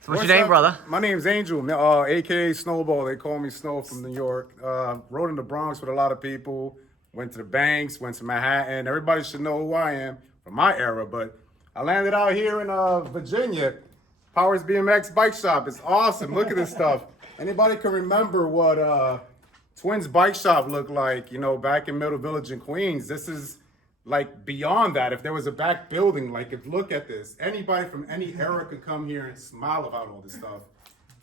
So what's your name, brother? My name's Angel, aka Snowball. They call me Snow from New York. Rode in the Bronx with a lot of people. Went to the banks, went to Manhattan. Everybody should know who I am from my era. But I landed out here in Virginia. Powers BMX Bike Shop. It's awesome. Look at this stuff. Anybody can remember what Twins Bike Shop looked like, you know, back in Middle Village in Queens. This is like beyond that. If there was a back building, like if look at this. Anybody from any era could come here and smile about all this stuff.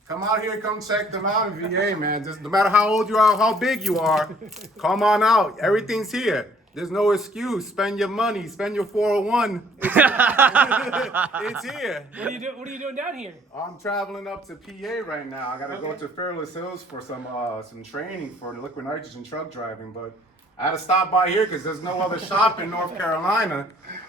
Come out here, come check them out in VA, man. Just no matter how old you are, how big you are, come on out. Everything's here. There's no excuse. Spend your money. Spend your 401. It's here. What are you doing down here? I'm traveling up to PA right now. I gotta go to Fairless Hills for some training for liquid nitrogen truck driving. But I had to stop by here because there's no other shop in North Carolina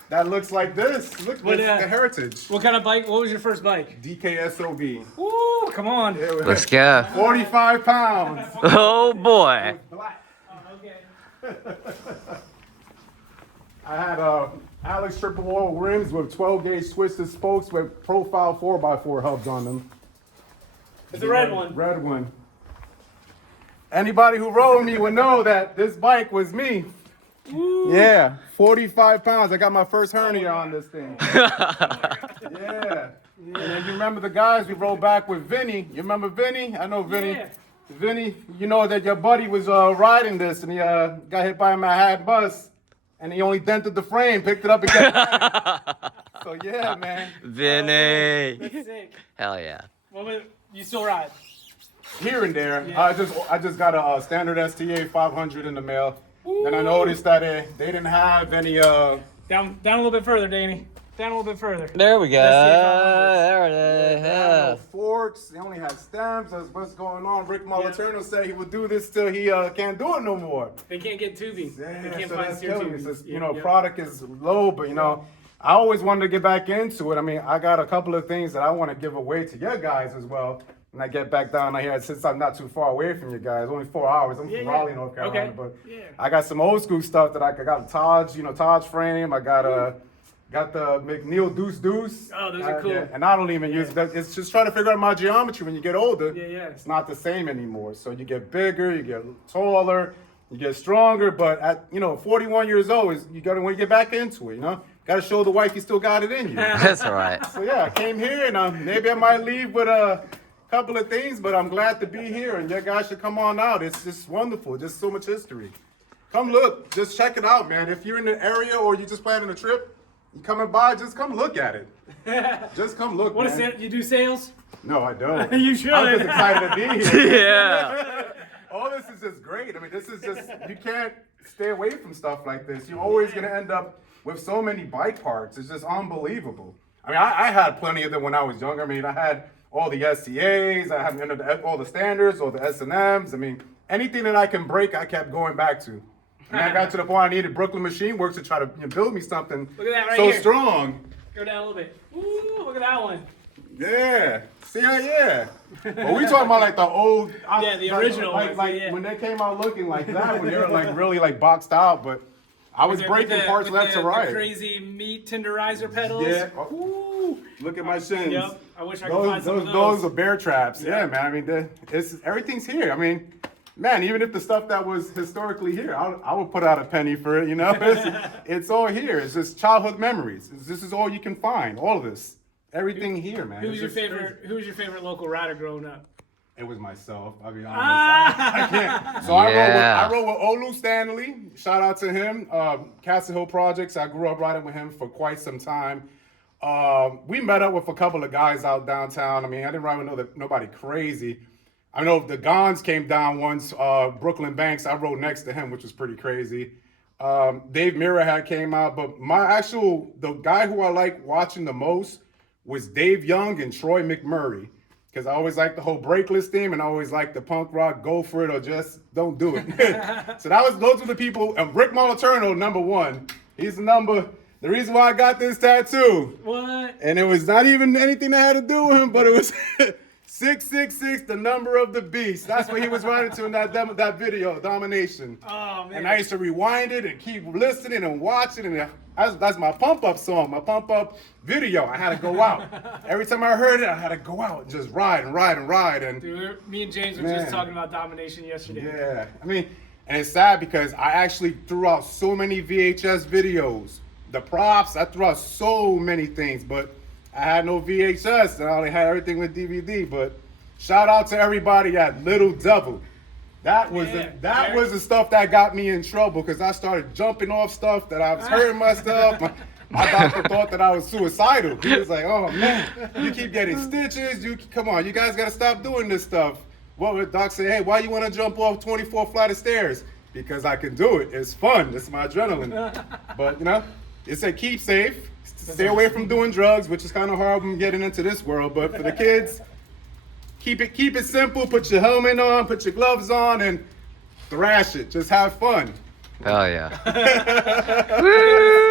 that looks like this. Look, it's the heritage. What kind of bike? What was your first bike? DK SOB. Woo! Come on. Let's go. 45 pounds. Oh boy. Black. Okay. I had Alex triple wall rims with 12 gauge twisted spokes with profile 4x4 hubs on them. It's a red one. Red one. Anybody who rode me would know that this bike was me. Woo. Yeah, 45 pounds. I got my first hernia on this thing. Yeah. And then you remember the guys we rode back with Vinny. You remember Vinny? I know Vinny. Yeah. Vinny, you know that your buddy was riding this and he got hit by a Manhattan bus. And he only dented the frame, picked it up again. So yeah, man. Vinny. That's sick. Hell yeah. You still ride? Here and there. Yeah. I just got a standard STA 500 in the mail. And I noticed that they didn't have any Down a little bit further, Danny. Down a little bit further. There we go. There it is. They had no Yeah. forks. They only had stems. That's what's going on. Rick Moliterno said he would do this till he can't do it no more. They can't get tubing. They Yeah, can't so find that's steer killing me. tubing. It's just, product is low, but I always wanted to get back into it. I mean, I got a couple of things that I want to give away to your guys as well. When I get back down here, since I'm not too far away from you guys, only 4 hours. I'm from Raleigh, North Carolina, but I got some old school stuff that I got. Taj frame. I got the McNeil Deuce. Oh, those are cool. Yeah, and I don't even use it. It's just trying to figure out my geometry. When you get older, It's not the same anymore. So you get bigger, you get taller, you get stronger. But at 41 years old, when you get back into it, got to show the wife you still got it in you. That's all right. So yeah, I came here and maybe I might leave with a couple of things, but I'm glad to be here. And you guys should come on out. It's just wonderful. Just so much history. Come look. Just check it out, man. If you're in the area or you just planning a trip, you coming by, just come look at it. Just come look, What man. is it? You do sales? No, I don't. You should. I'm just excited to be here. Yeah. All this is just great. I mean, this is just, you can't stay away from stuff like this. You're always going to end up with so many bike parts. It's just unbelievable. I mean, I had plenty of them when I was younger. I mean, I had all the STAs, I had all the standards, all the S&Ms. I mean, anything that I can break, I kept going back to. And I got to the point I needed Brooklyn Machine Works to try to build me something Look at that right so here. strong. Go down a little bit. Ooh, look at that one. Yeah. See how, yeah. But we talking about like the old, The original like, ones, yeah. when they came out looking like that, when they were like really like boxed out, but I was breaking parts left to right. The crazy meat tenderizer pedals. Yeah. Ooh, look at my shins. Yep. I wish I could find some of Those are bear traps. Yeah, man. I mean, everything's here. I mean, man, even if the stuff that was historically here, I would put out a penny for it. It's all here. It's just childhood memories. This is all you can find. All of this, everything here, man. Who was your favorite local rider growing up? It was myself. I'll be honest. I can't. So I rode with Olu Stanley. Shout out to him. Castle Hill Projects. I grew up riding with him for quite some time. We met up with a couple of guys out downtown. I mean, I didn't ride with nobody crazy. I know the Gons came down once. Brooklyn Banks. I rode next to him, which was pretty crazy. Dave Mira had came out, but the guy who I like watching the most was Dave Young and Troy McMurray. Because I always like the whole brakeless theme, and I always like the punk rock, go for it or just don't do it. So those were the people. And Rick Moliterno, number one. He's the reason why I got this tattoo. What? And it was not even anything that had to do with him, but it was 666, the number of the beast. That's what he was writing to in that video, Domination. Oh, man. And I used to rewind it and keep listening and watching. And that's my pump-up song, my pump-up video. I had to go out. Every time I heard it, I had to go out and just ride and ride and ride. And Dude, me and James were Man. just talking about Domination yesterday. yeah, I mean, and it's sad because I actually threw out so many VHS videos. The props, I threw out so many things, but I had no VHS and I only had everything with DVD. But shout out to everybody at Little Devil. That was was the stuff that got me in trouble because I started jumping off stuff that I was hurting myself. My doctor thought that I was suicidal. He was like, "Oh man, you keep getting stitches. Come on, you guys got to stop doing this stuff." What would doc say? Hey, why you want to jump off 24 flight of stairs? Because I can do it. It's fun. It's my adrenaline. But you know, it said keep safe, stay away from doing drugs, which is kind of hard when getting into this world. But for the kids, keep it simple. Put your helmet on, put your gloves on, and thrash it. Just have fun. Hell yeah. Woo!